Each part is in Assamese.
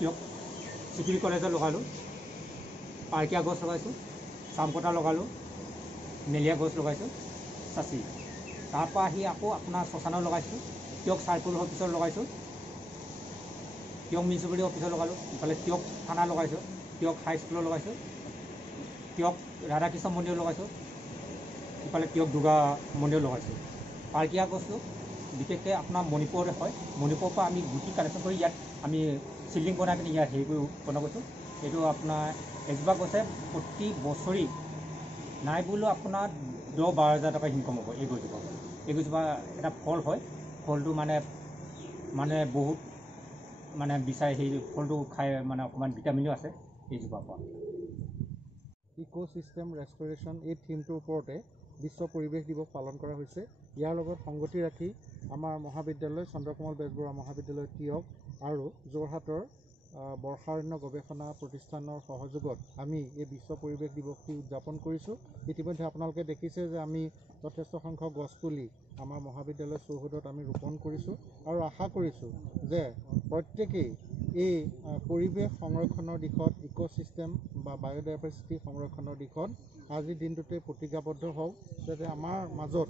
তিয়ক চিকিৰি কলেজত লগালোঁ, পাৰ্কিয়া গছ লগাইছোঁ, চামকটা লগালোঁ, মেলীয়া গছ লগাইছোঁ, চাচি। তাৰপৰা আহি আকৌ আপোনাৰ শ্মশানত লগাইছোঁ, তিয়ক চাৰ্কুল অফিচত লগাইছোঁ, তিয়ক মিউনিচিপালিটি অফিচত লগালোঁ, ইফালে তিয়ক থানা লগাইছোঁ, তিয়ক হাইস্কুলত লগাইছোঁ, তিয়ক ৰাধাকৃষ্ণ মন্দিৰত লগাইছোঁ, ইফালে তিয়ক দুৰ্গা মন্দিৰত লগাইছোঁ। পাৰ্কিয়া গছটো বিশেষকৈ আপোনাৰ মণিপুৰতে হয়, মণিপুৰৰ পৰা আমি গুটি কালেকশ্যন কৰি ইয়াত আমি চিলিং বনাই পিনি ইয়াত হেৰি কৰি বনাই গৈছোঁ। এইটো আপোনাৰ এজোপা গছে প্ৰতি বছৰি নাই বুলিও আপোনাৰ 10-12 হাজাৰ টকা ইনকম হ'ব এই গছজোপা। এই গছজোপা এটা ফল হয়, ফলটো মানে বহুত মানে বিচাৰে, সেই ফলটো খাই মানে অকণমান ভিটামিনো আছে এইজোপাৰ পৰা। ইক'চিষ্টেম ৰেষ্টৰেশ্যন এই থিমটোৰ ওপৰতে বিশ্ব পৰিৱেশ দিৱস পালন কৰা হৈছে। ইয়াৰ লগত সংগতি ৰাখি আমাৰ মহাবিদ্যালয় চন্দ্ৰকমল বেজবৰুৱা মহাবিদ্যালয় তিয়ক আৰু যোৰহাটৰ বৰ্ষাৰণ্য গৱেষণা প্ৰতিষ্ঠানৰ সহযোগত আমি এই বিশ্ব পৰিৱেশ দিৱসটি উদযাপন কৰিছোঁ। ইতিমধ্যে আপোনালোকে দেখিছে যে আমি যথেষ্ট সংখ্যক গছপুলি আমাৰ মহাবিদ্যালয় চৌহদত আমি ৰোপণ কৰিছোঁ আৰু আশা কৰিছোঁ যে প্ৰত্যেকেই এই পৰিৱেশ সংৰক্ষণৰ দিশত ইক'চিষ্টেম বা বায়'ডাইভাৰ্চিটি সংৰক্ষণৰ দিশত আজিৰ দিনটোতে প্ৰতিজ্ঞাবদ্ধ হওক, যাতে আমাৰ মাজত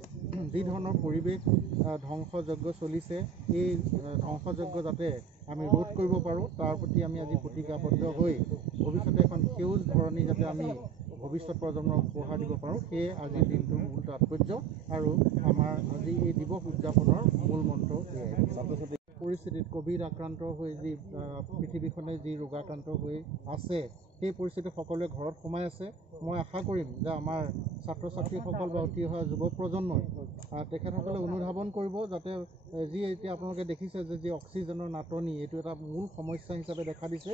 যি ধৰণৰ পৰিৱেশ ধ্বংসযজ্ঞ চলিছে, এই ধ্বংসযজ্ঞ যাতে আমি ৰোধ কৰিব পাৰোঁ, তাৰ প্ৰতি আমি আজি প্ৰতিজ্ঞাবদ্ধ হৈ ভৱিষ্যতে এখন সেউজ ধৰণী যাতে আমি ভৱিষ্যত প্ৰজন্মক উপহাৰ দিব পাৰোঁ, সেয়ে আজিৰ দিনটোৰ মূল তাৎপৰ্য আৰু আমাৰ আজি এই দিৱস উদযাপনৰ মূল মন্ত্ৰ এয়াই। ছাত্ৰ ছাত্ৰী পৰিস্থিতিত ক'ভিড আক্ৰান্ত হৈ যি পৃথিৱীখনে যি ৰোগাক্ৰান্ত হৈ আছে, সেই পৰিস্থিতিত সকলোৱে ঘৰত সোমাই আছে। মই আশা কৰিম যে আমাৰ ছাত্ৰ ছাত্ৰীসকল বা উঠি অহা যুৱ প্ৰজন্মই তেখেতসকলে অনুধাৱন কৰিব, যাতে যি এতিয়া আপোনালোকে দেখিছে যে যি অক্সিজেনৰ নাটনি, এইটো এটা মূল সমস্যা হিচাপে দেখা দিছে।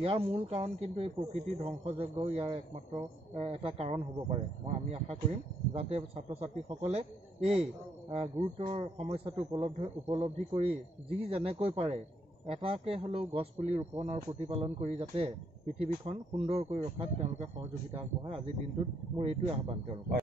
ইয়াৰ মূল কাৰণ কিন্তু এই প্ৰকৃতিৰ ধ্বংসযজ্ঞ ইয়াৰ একমাত্ৰ এটা কাৰণ হ'ব পাৰে। আমি আশা কৰিম যাতে ছাত্ৰ ছাত্ৰীসকলে এই গুৰুতৰ সমস্যাটো উপলব্ধি কৰি যি যেনেকৈ পাৰে এটাকে হ'লেও গছপুলি ৰোপণ আৰু প্ৰতিপালন কৰি যাতে পৃথিৱীখন সুন্দৰকৈ ৰখাত তেওঁলোকে সহযোগিতা আগবঢ়ায়। আজিৰ দিনটোত মোৰ এইটোৱে আহ্বান তেওঁলোকক।